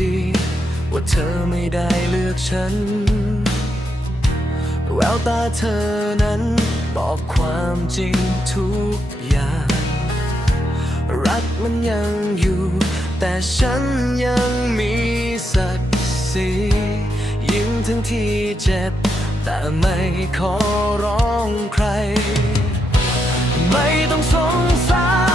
ดี ว่าเธอไม่ได้เลือกฉัน แววตาเธอนั้นบอกความจริงทุกอย่าง รักมันยังอยู่ แต่ฉันยังมีศักดิ์ศรียิ้มทั้งที่เจ็บ แต่ไม่ขอร้องใคร ไม่ต้องสงสาร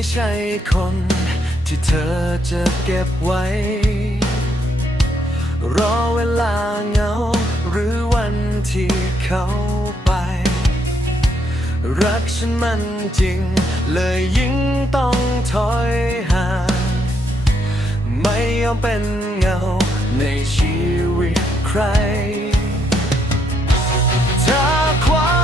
ไม่ใช่คน ที่เธอจะเก็บไว้ รอเวลาเงา หรือวันที่เขาไป รักฉันมันจริง เลยยิ่งต้องถอยห่างไม่ยอมเป็นเงา ในชีวิตใครถ้าความ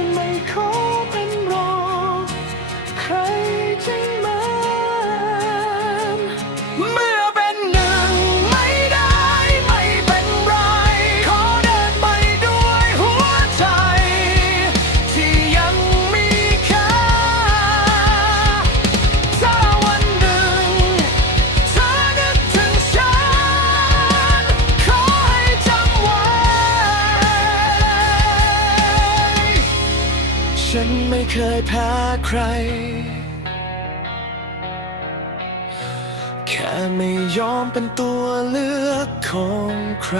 Mình ฉันไม่เคยแพ้ใคร แค่ไม่ยอมเป็นตัวเลือกของใคร